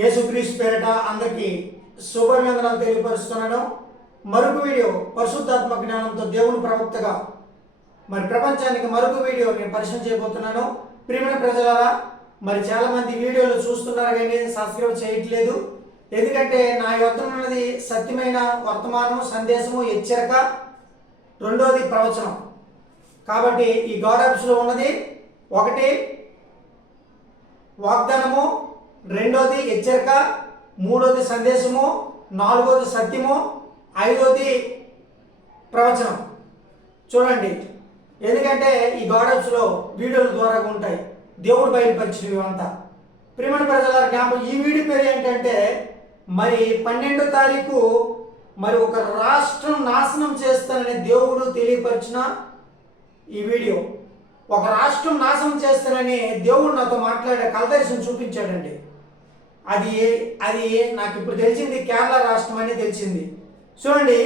యేసుక్రీస్తు పేరిట అందరికీ శుభాభివందనాలు తెలియపరుస్తున్నాను. మరొక వీడియో పరిశుద్ధాత్మ జ్ఞానంతో దేవుని ప్రవక్తగా ప్రపంచానికి మరొక వీడియో నేను పరిచయం చేయబోతున్నాను. ప్రియమైన ప్రజలారా, చాలా మంది వీడియోలు చూస్తున్నారు కానీ సబ్స్క్రైబ్ చేయట్లేదు. ఎందుకంటే నా యొద్ద ఉన్నది సత్యమైన వర్తమానం, సందేశము, హెచ్చరిక, రెండోది ప్రవచనం. కాబట్టి ఈ గాడ్ యాప్స్లో ఉన్నది ఒకటి వాగ్దానము, రెండోది హెచ్చరిక, మూడోది సందేశము, నాలుగోది సత్యము, ఐదోది ప్రవచనం. చూడండి, ఎందుకంటే ఈ గాడప్స్లో వీడియోల ద్వారా ఉంటాయి, దేవుడు బయలుపరిచినవి అంతా. ప్రియమైన ప్రజల జ్ఞాపకం, ఈ వీడియో పేరు ఏంటంటే 12వ తారీఖు ఒక రాష్ట్రం నాశనం చేస్తానని దేవుడు తెలియపరిచిన ఈ వీడియో. ఒక రాష్ట్రం నాశనం చేస్తానని దేవుడు నాతో మాట్లాడే కలదర్శనం చూపించాడండి. అది నాకు ఇప్పుడు తెలిసింది కేరళ రాష్ట్రం అని తెలిసింది. చూడండి,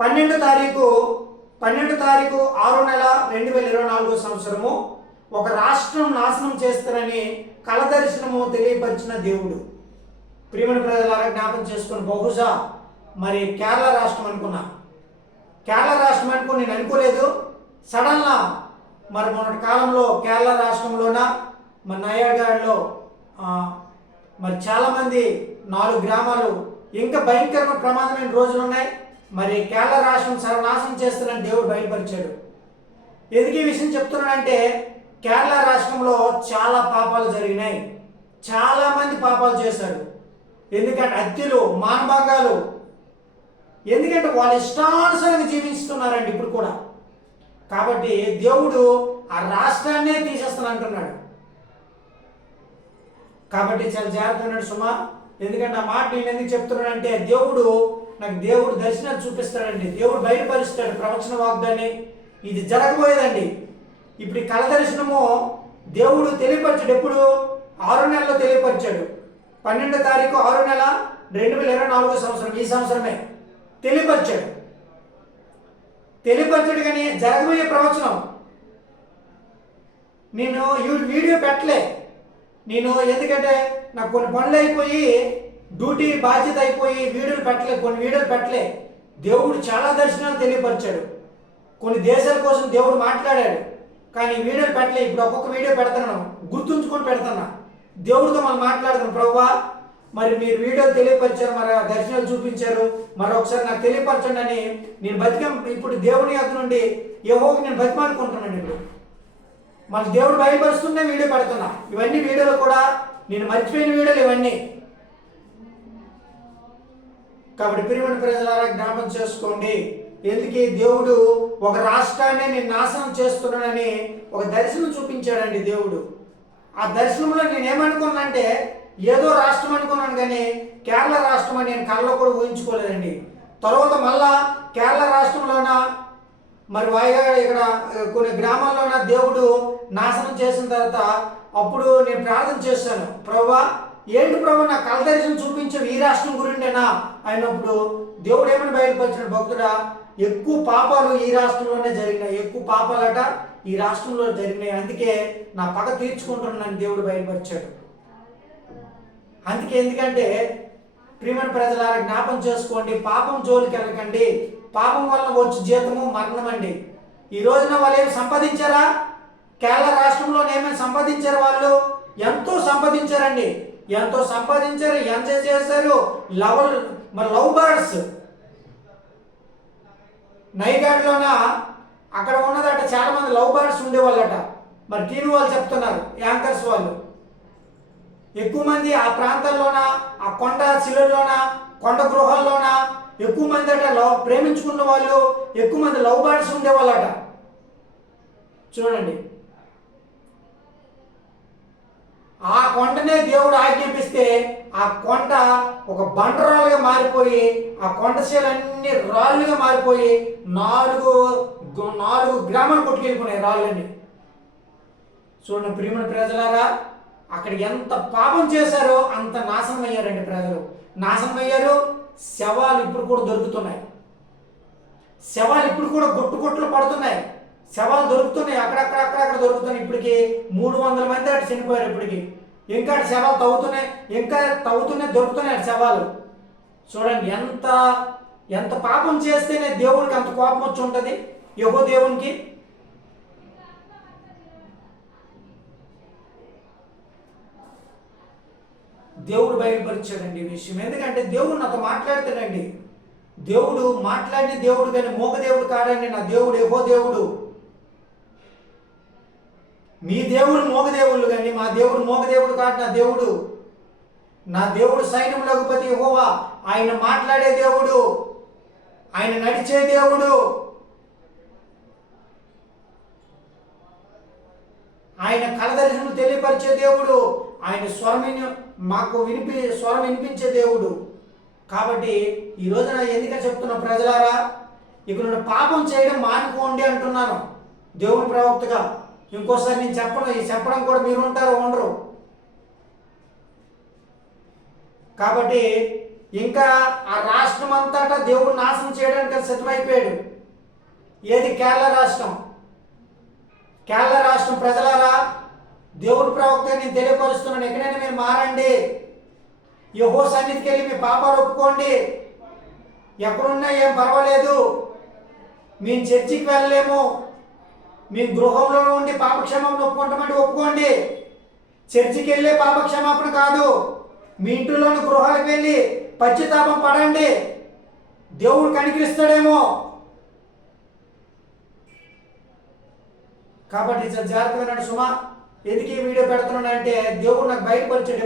12వ తారీఖు 6వ నెల 2024 సంవత్సరము ఒక రాష్ట్రం నాశనం చేస్తానని కలదర్శనము తెలియపరిచిన దేవుడు. ప్రియమైన ప్రజలారా జ్ఞాపం చేసుకుని, బహుశా కేరళ రాష్ట్రం అనుకున్నా. కేరళ రాష్ట్రం అనుకుని నేను అనుకోలేదు. సడన్గా మొన్నటి కాలంలో కేరళ రాష్ట్రంలోన నయాగఢ్లో చాలామంది 4 గ్రామాలు ఇంకా భయంకరమైన ప్రమాదమైన రోజులు ఉన్నాయి. కేరళ రాష్ట్రం సర్వనాశనం చేస్తానని దేవుడు బయలుపరిచాడు. ఎందుకు ఈ విషయం చెప్తున్నానంటే, కేరళ రాష్ట్రంలో చాలా పాపాలు జరిగినాయి. చాలామంది పాపాలు చేశారు. ఎందుకంటే హత్యలు, మానభంగాలు, ఎందుకంటే వాళ్ళు ఇష్టానుసారంగా జీవిస్తున్నారండి ఇప్పుడు కూడా. కాబట్టి దేవుడు ఆ రాష్ట్రాన్నే తీసేస్తానంటున్నాడు. కాబట్టి చాలా జాగ్రత్తగా ఉన్నాడు సుమా. ఎందుకంటే ఆ మాట నేను ఎందుకు చెప్తున్నానంటే, దేవుడు దర్శనాలు చూపిస్తాడండి. దేవుడు బయలుపరుస్తాడు ప్రవచన వాగ్దాన్ని. ఇది జరగబోయేదండి. ఇప్పుడు ఈ కళ దర్శనము దేవుడు తెలియపరిచాడు. ఎప్పుడు? 6వ నెలలో తెలియపరిచాడు. 12వ తారీఖు 6వ నెల 2024 సంవత్సరం, ఈ సంవత్సరమే తెలియపరిచాడు కానీ జరగబోయే ప్రవచనం నేను వీడియో పెట్టలే. ఎందుకంటే నాకు కొన్ని పనులు అయిపోయి, డ్యూటీ బాధ్యత అయిపోయి కొన్ని వీడియోలు పెట్టలే. దేవుడు చాలా దర్శనాలు తెలియపరిచాడు. కొన్ని దేశాల కోసం దేవుడు మాట్లాడాడు, కానీ వీడియోలు పెట్టలే. ఇప్పుడు ఒక్కొక్క వీడియో పెడుతున్నాను, గుర్తుంచుకొని పెడుతున్నా. దేవుడితో మనం మాట్లాడుతున్నాం, ప్రభువా మీరు వీడియోలు తెలియపరిచారు, దర్శనాలు చూపించారు, ఒకసారి నాకు తెలియపరచండి అని నేను ఇప్పుడు దేవుని యొక్క నుండి యెహోవాకి నేను బతిమాలుకుంటున్నాను. ఇప్పుడు దేవుడు బయలుపరుస్తుందే వీడియో పెడుతున్నా. ఇవన్నీ వీడియోలు కూడా నేను మర్చిపోయిన వీడియోలు ఇవన్నీ. కాబట్టి ప్రియమైన ప్రజలారా జ్ఞాపకం చేసుకోండి. ఎందుకు దేవుడు ఒక రాష్ట్రాన్ని నేను నాశనం చేస్తున్నానని ఒక దర్శనం చూపించాడండి దేవుడు. ఆ దర్శనంలో నేను ఏమనుకున్నానంటే, ఏదో రాష్ట్రం అనుకున్నాను కానీ కేరళ రాష్ట్రం అని నేను కళ్ళలో కూడా ఊహించుకోలేదండి. తర్వాత మళ్ళా కేరళ రాష్ట్రంలోన ఇక్కడ కొన్ని గ్రామాల్లోన దేవుడు నాశనం చేసిన తర్వాత అప్పుడు నేను ప్రార్థన చేశాను, ప్రభువా ఏంటి ప్రభు నా కళ్ళ దర్శనం చూపించావు ఈ రాష్ట్రం గురిండేనా అయినప్పుడు దేవుడు ఏమని బయలుపరిచిన, భక్తుడా ఎక్కువ పాపాలు ఈ రాష్ట్రంలోనే జరిగినాయి, ఎక్కువ పాపాలట ఈ రాష్ట్రంలో జరిగినాయి, అందుకే నా పగ తీర్చుకుంటున్నాను దేవుడు బయలుపరిచాడు. ఎందుకంటే ప్రియమైన ప్రజలారా జ్ఞాపం చేసుకోండి, పాపం జోలికి వెళ్ళకండి. పాపం వల్ల వచ్చి జీతము మరణం అండి. ఈ రోజున వాళ్ళు ఏమి సంపాదించారా? కేరళ రాష్ట్రంలో ఏమైనా సంపాదించారు? వాళ్ళు ఎంతో సంపాదించారండి, ఎంతో సంపాదించారు, ఎంజాయ్ చేశారు. లవ్ బర్డ్స్ నైగాడ్లోన అక్కడ ఉన్నదట, చాలా మంది లవ్ బర్డ్స్ ఉండేవాళ్ళట. టీవీ వాళ్ళు చెప్తున్నారు, యాంకర్స్ వాళ్ళు. ఎక్కువ మంది ఆ ప్రాంతాల్లోన, ఆ కొండ శిలల్లోన, కొండ గృహాల్లోన ఎక్కువ మంది ప్రేమించుకున్న వాళ్ళు, ఎక్కువ మంది లవ్ బర్డ్స్ ఉండేవాళ్ళట. చూడండి, ఆ కొండనే దేవుడు ఆజ్ఞాపిస్తే ఆ కొండ ఒక బండరాలుగా మారిపోయి, ఆ కొండ శీలన్నీ రాళ్ళుగా మారిపోయి 4 గ్రామాలు కొట్టుకెళ్ళిపోయినాయి రాళ్ళని. చూడండి ప్రియమైన ప్రజలారా, అక్కడ ఎంత పాపం చేశారో అంత నాశనం అయ్యారండి ప్రజలు. నాశనం అయ్యారు. శవాలు ఇప్పుడు కూడా దొరుకుతున్నాయి. శవాలు ఇప్పుడు కూడా గుట్లు పడుతున్నాయి. శవాలు దొరుకుతున్నాయి, అక్కడక్కడ దొరుకుతున్నాయి. ఇప్పటికి 300 మంది అటు చనిపోయారు. ఇప్పటికి ఇంకా శవాలు తవ్వుతున్నాయి, ఇంకా దొరుకుతున్నాయి శవాలు. చూడండి ఎంత ఎంత పాపం చేస్తేనే దేవుడికి అంత కోపం వచ్చి ఉంటుంది, యెహోవా దేవునికి. దేవుడు బయలుపరిచాడండి ఈ విషయం. ఎందుకంటే దేవుడు నాతో మాట్లాడుతాడండి. దేవుడు మాట్లాడిన దేవుడు కానీ మోగ దేవుడు కాడండి. నా దేవుడు యెహోవా దేవుడు. మీ దేవుడు మోగ దేవుళ్ళు కానీ మా దేవుడు మోగ దేవుడు కాదు. నా దేవుడు సైన్యములకు యెహోవా. ఆయన మాట్లాడే దేవుడు, ఆయన నడిచే దేవుడు, ఆయన కలదర్శనము తెలియపరిచే దేవుడు, ఆయన స్వరం వినిపించే దేవుడు. కాబట్టి ఈ రోజున ఎందుకని చెప్తున్నా ప్రజలారా, ఇక్కడ పాపం చేయడం మానుకోండి అంటున్నాను దేవుని ప్రవక్తగా. ఇంకోసారి నేను చెప్పడం కూడా మీరు ఉంటారు ఉండరు. కాబట్టి ఇంకా ఆ రాష్ట్రం అంతటా దేవుడు నాశనం చేయడానికి సిద్ధమైపోయాడు. ఏది? కేరళ రాష్ట్రం. కేరళ రాష్ట్రం ప్రజలారా, దేవుడి ప్రవక్త నేను తెలియపరుస్తున్నాను, ఎక్కడైనా మీరు మారండి, యెహోవా సన్నిధికి వెళ్ళి మీ పాపాలు ఒప్పుకోండి. ఎక్కడున్నా ఏం పర్వాలేదు, మేము చర్చికి వెళ్ళలేము, మీ గృహంలో ఉండి పాపక్షమాపణ ఒప్పుకుంటామంటే ఒప్పుకోండి. చర్చికి వెళ్ళే పాపక్షమాపణ కాదు, మీ ఇంటిలోని గృహాలకు వెళ్ళి పశ్చాత్తాపం పడండి, దేవుడు కనికరిస్తాడేమో. కాబట్టి జాగ్రత్తగా సుమా. ఎందుకు ఈ వీడియో పెడుతున్నానంటే దేవుడు నాకు బయటపరిచాడు.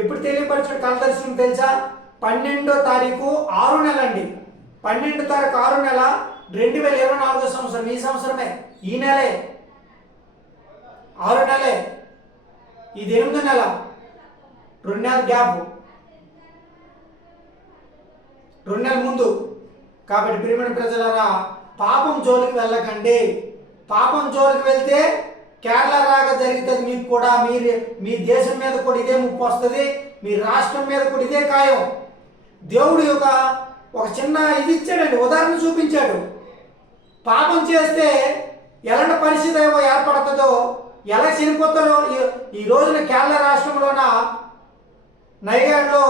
ఎప్పుడు తెలియపరిచాడు కలదర్శనం తెలుసా? 12వ తారీఖు 6వ నెల అండి. 12వ తారీఖు 6వ నెల 2024 సంవత్సరం. ఈ సంవత్సరమే, ఈ నెలే, 6వ నెలే. ఇది 8వ నెల, 2 నెలల గ్యాప్, 2 నెలల ముందు. కాబట్టి ప్రియమైన ప్రజలారా, పాపం జోలికి వెళ్ళకండి. పాపం జోలికి వెళ్తే కేరళ రాగా జరుగుతుంది మీకు కూడా. మీ దేశం మీద కూడా ఇదే ముప్పు వస్తుంది, మీ రాష్ట్రం మీద కూడా ఇదే ఖాయం. దేవుడు ఒక చిన్న ఇది ఇచ్చాడండి, ఉదాహరణ చూపించాడు. పాపం చేస్తే ఎలాంటి పరిస్థితి ఏర్పడుతుందో, ఎలా చనిపోతారో. ఈ రోజున కేరళ రాష్ట్రంలోన నైగాడ్లో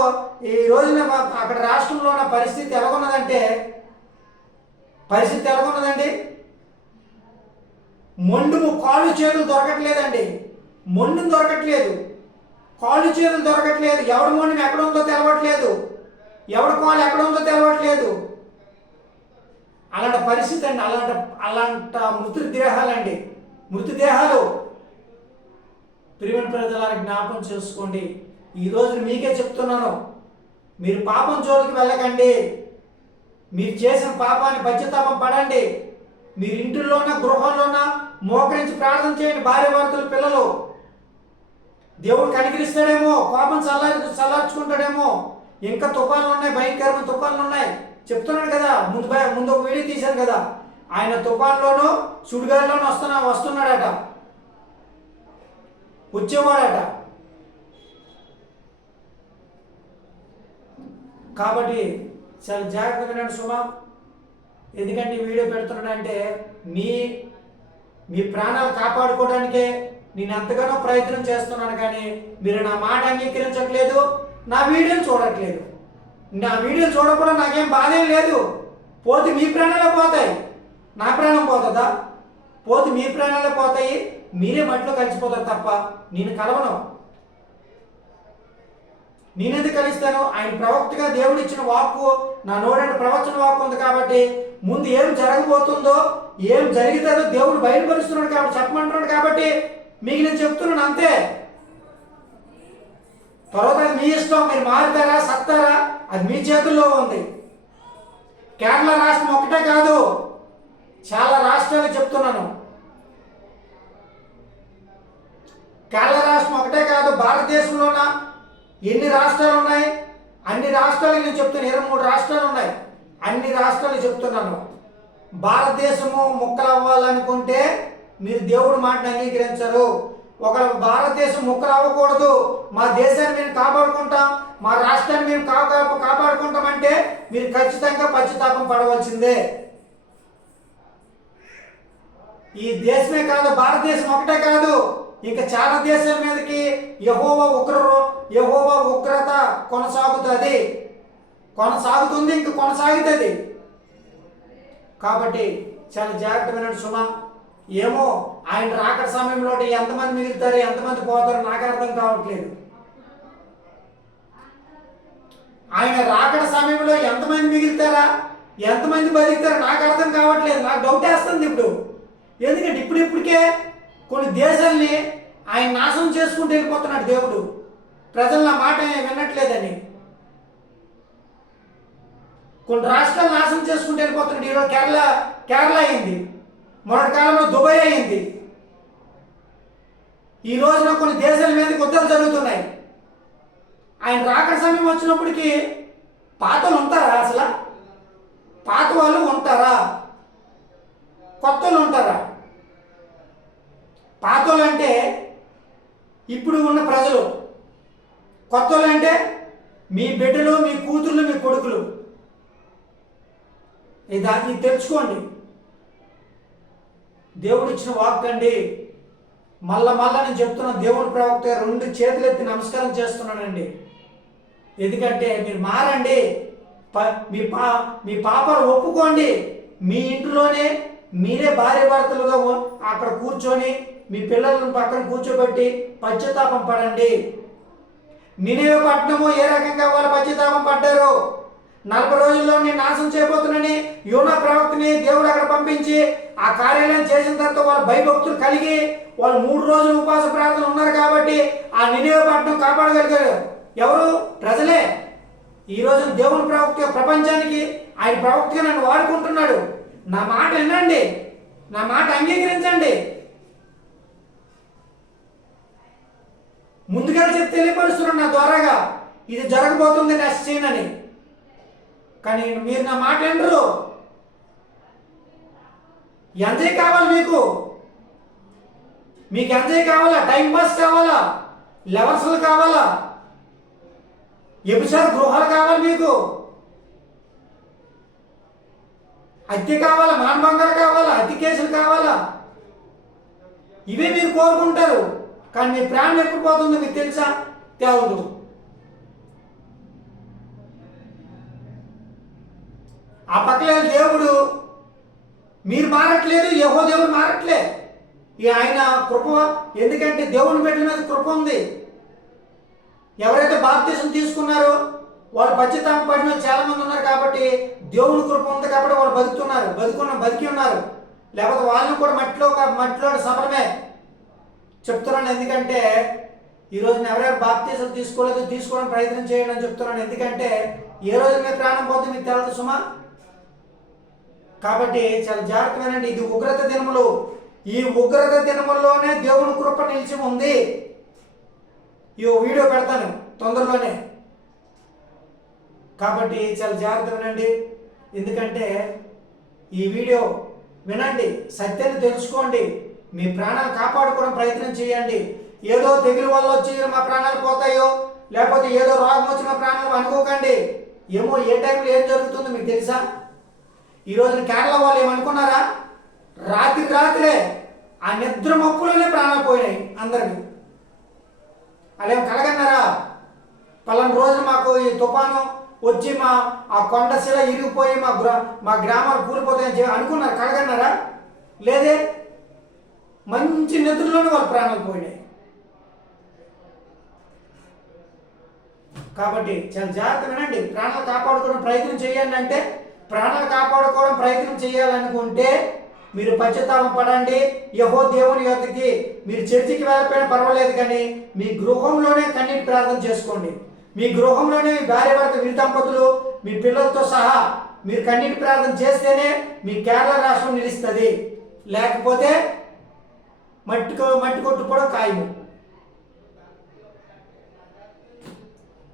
ఈ రోజున అక్కడ రాష్ట్రంలోన పరిస్థితి ఎలాగున్నదంటే, మొండుము కాళ్ళు చేతులు దొరకట్లేదండి. మొండును దొరకట్లేదు, కాళ్ళు చేతులు దొరకట్లేదు. ఎవరి మొండును ఎక్కడ ఉందో తెలవట్లేదు, ఎవరి కాళ్ళు ఎక్కడ ఉందో తెలవట్లేదు. అలాంటి పరిస్థితి అండి. అలాంటి మృతదేహాలు. ప్రియమైన ప్రజలారా, జ్ఞాపకం చేసుకోండి. ఈరోజు మీకే చెప్తున్నాను, మీరు పాపం జోలికి వెళ్ళకండి. మీరు చేసిన పాపాన్ని పశ్చాత్తాపం పడండి. మీరు ఇంటిలోన గృహంలోన మోకరించి ప్రార్థన చేయండి. భార్య భర్తలు, పిల్లలు. దేవుడు కనికరిస్తాడేమో, కోపం చల్లార్చుకుంటాడేమో. ఇంకా తుఫాన్లు ఉన్నాయి, భయంకరమైన తుఫాన్లు ఉన్నాయి. చెప్తున్నాడు కదా, ముందు ఒక వీడియో తీశాను కదా, ఆయన తుఫాన్లోనూ సుడిగాలిలోనూ వస్తున్నాడట, వచ్చేవాడట. కాబట్టి చాలా జాగ్రత్తగా నేను సుమా. ఎందుకంటే ఈ వీడియో పెడుతున్నానంటే మీ ప్రాణాలు కాపాడుకోవడానికే నేను ఎంతగానో ప్రయత్నం చేస్తున్నాను. కానీ మీరు నా మాట అంగీకరించట్లేదు, నా వీడియోలు చూడట్లేదు. నా వీడియోలు చూడకుండా నాకేం బాధేం లేదు. పోతే మీ ప్రాణాలే పోతాయి, నా ప్రాణం పోతుందా? పోతే మీ ప్రాణాలే పోతాయి, మీరే మట్టిలో కలిసిపోతారు తప్ప నేను కలవను. నేనెందుకు కలుస్తాను? ఆయన ప్రవక్తగా దేవుడు ఇచ్చిన వాక్కు, నా నోడంటే ప్రవచన వాక్కు ఉంది. కాబట్టి ముందు ఏం జరగబోతుందో, ఏం జరుగుతుందో దేవుడు బయలుపరుస్తున్నాడు కాబట్టి, చెప్పమంటున్నాడు కాబట్టి మీకు నేను చెప్తున్నాను అంతే. తర్వాత అది మీ ఇష్టం, మీరు మారుతారా సత్తారా అది మీ చేతుల్లో ఉంది. కేరళ రాష్ట్రం ఒకటే కాదు, చాలా రాష్ట్రాలు చెప్తున్నాను. కేరళ రాష్ట్రం ఒకటే కాదు, భారతదేశంలోన ఎన్ని రాష్ట్రాలు ఉన్నాయి? అన్ని రాష్ట్రాలు నేను చెప్తున్నాను. 23 రాష్ట్రాలు ఉన్నాయి. అన్ని రాష్ట్రాలు చెప్తున్నాను. భారతదేశము ముక్కలు అవ్వాలనుకుంటే మీరు దేవుడి మాటను అంగీకరించరు. ఒక భారతదేశం ముక్కలు అవ్వకూడదు, మా దేశాన్ని మేము కాపాడుకుంటాం, మా రాష్ట్రాన్ని మేము కాపాడుకుంటామంటే మీరు ఖచ్చితంగా పశ్చాత్తాపం పడవలసిందే. ఈ దేశమే కాదు, భారతదేశం ఒకటే కాదు, ఇంకా చాలా దేశాల మీదకి యెహోవా ఉగ్రత కొనసాగుతుంది, ఇంకా కొనసాగుతుంది. కాబట్టి చాలా జాగ్రత్త వినండి సుమా. ఏమో ఆయన రాకడ సమయంలో ఎంతమంది మిగులుతారు, ఎంతమంది పోతారో నాకు అర్థం కావట్లేదు. ఆయన రాకడ సమయంలో ఎంతమంది మిగులుతారా, ఎంతమంది బతుకుతారో నాకు అర్థం కావట్లేదు. నాకు డౌట్ వేస్తుంది ఇప్పుడు. ఎందుకంటే ఇప్పుడిప్పుడికే కొన్ని దేశాలని ఆయన నాశనం చేసుకుంటూ వెళ్ళిపోతున్నాడు దేవుడు. ప్రజలు నా మాట వినట్లేదని కొన్ని రాష్ట్రాలు నాశనం చేసుకుంటూ వెళ్ళిపోతున్నాడు. ఈరోజు కేరళ అయింది, మొదటి కాలంలో దుబాయ్ అయింది. ఈ రోజున కొన్ని దేశాల మీద యుద్ధాలు జరుగుతున్నాయి. ఆయన రాకడ సమయం వచ్చినప్పటికీ పాతలు ఉంటారా? అసలు పాత వాళ్ళు ఉంటారా? కొత్త వాళ్ళు ఉంటారా? పాత వాళ్ళు అంటే ఇప్పుడు ఉన్న ప్రజలు, కొత్త వాళ్ళు అంటే మీ బిడ్డలు, మీ కూతుర్లు, మీ కొడుకులు. ఇది తెలుసుకోండి. దేవుడు ఇచ్చిన వాక్ అండి. మళ్ళా నేను చెప్తున్నా, దేవుడి ప్రవక్త 2 చేతులు ఎత్తి నమస్కారం చేస్తున్నానండి. ఎందుకంటే మీరు మారండి, మీ పాపాలు ఒప్పుకోండి. మీ ఇంట్లోనే మీరే భార్య భర్తలుగా అక్కడ కూర్చొని మీ పిల్లలను పక్కన కూర్చోబెట్టి పశ్చాత్తాపం పడండి. నినేవే పట్టణము ఏ రకంగా వాళ్ళు పశ్చాత్తాపం పడ్డారు. 40 రోజుల్లో నేను నాశనం చేయబోతున్నానని యోనా ప్రవక్తని దేవుడు అక్కడ పంపించి ఆ కార్యాలయం చేసిన తర్వాత వాళ్ళ భయభక్తులు కలిగి వాళ్ళు 3 రోజులు ఉపవాస ప్రార్థనలు ఉన్నారు కాబట్టి ఆ నినేవే పట్టణం కాపాడగలిగారు. ఎవరు? ప్రజలే. ఈరోజు దేవుని ప్రవక్త ప్రపంచానికి ఆయన ప్రవక్తగా నన్ను వాడుకుంటున్నాడు. నా మాట వినండి, నా మాట అంగీకరించండి. ముందుగా చెప్పి తెలియపరుస్తున్నాను నా ద్వారాగా ఇది జరగబోతుంది నెక్స్ట్ సీన్ అని. కానీ మీరు నా మాట వినరు. ఎంజాయ్ కావాలి మీకు ఎంజాయ్ కావాలా, టైం పాస్ కావాలా, లవర్స్లు కావాలా, వ్యభిచార గృహాలు కావాలి, మీకు హత్య కావాలా, మానభంగాలు కావాలా, హత్య కేసులు కావాలా, ఇవే మీరు కోరుకుంటారు. కానీ మీ ప్రాణం ఎప్పుడు పోతుందో మీకు తెలుసా? తెలదు. ఆ పక్కన దేవుడు మీరు మారట్లేదు, యెహోవా దేవుడు మారట్లే. ఆయన కృప, ఎందుకంటే దేవుని బిడ్డల మీద కృప ఉంది. ఎవరైతే బాప్తిసం తీసుకున్నారో వాళ్ళు పశ్చాత్తాపం పడిన చాలా మంది ఉన్నారు కాబట్టి దేవుని కృప ఉంది కాబట్టి వాళ్ళు బతికి ఉన్నారు. లేకపోతే వాళ్ళని కూడా మట్టిలో సఫలమే చెప్తున్నాను. ఎందుకంటే ఈరోజు ఎవరైనా బాప్తిసం తీసుకోవడం ప్రయత్నం చేయండి అని చెప్తున్నాను. ఎందుకంటే ఏ రోజు మీ ప్రాణం పోతే మీకు తెలదు సుమా. కాబట్టి చాలా జాగ్రత్తగానండి. ఇది ఉగ్రత దినములు. ఈ ఉగ్రత దినముల్లోనే దేవుని కృప నిలిచి ఉంది. ఈ వీడియో పెడతాను తొందరలోనే. కాబట్టి చాలా జాగ్రత్త వినండి. ఎందుకంటే ఈ వీడియో వినండి, సత్యాన్ని తెలుసుకోండి, మీ ప్రాణాలు కాపాడుకోవడం ప్రయత్నం చేయండి. ఏదో తెగులు వల్ల వచ్చి మా ప్రాణాలు పోతాయో, లేకపోతే ఏదో రోగం వచ్చి మా ప్రాణాలు అనుకోకండి. ఏమో ఏ టైంలో ఏం జరుగుతుందో మీకు తెలుసా? ఈరోజు కేరళ వాళ్ళు ఏమనుకున్నారా? రాత్రే ఆ నిద్ర మప్పులోనే ప్రాణాలు పోయినాయి అందరికి. అదేం కలగన్నారా? పలానా రోజున మాకు ఈ తుఫాను వచ్చి ఆ కొండశిల ఇరిగిపోయి మా గ్రామాలు కూలిపోతాయని అనుకున్నారు. కలగన్నారా? లేదే. మంచి నిద్రలోనే వాళ్ళ ప్రాణాలు పోయినాయి. కాబట్టి చాలా జాగ్రత్త వినండి. ప్రాణాలు కాపాడుకోవడం ప్రయత్నం చేయండి. అంటే ప్రాణాలు కాపాడుకోవడం ప్రయత్నం చేయాలనుకుంటే మీరు పశ్చాత్తాపం పడండి. యెహోవా దేవుని యొద్దకి మీరు చర్చికి వెళ్ళకపోయినా పర్వాలేదు, కానీ మీ గృహంలోనే కన్నీటి ప్రార్థన చేసుకోండి. మీ గృహంలోనే మీ భార్య భర్త వీరి దంపతులు మీ పిల్లలతో సహా మీరు కన్నీటి ప్రార్థన చేస్తేనే మీ కేరళ రాష్ట్రం నిలుస్తుంది. లేకపోతే మట్టి కొట్టుకోవడం ఖాయము.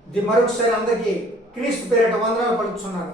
ఇది మరొకసారి అందరికీ క్రీస్తు పేరిట వందనాలు పలుకుతున్నాను.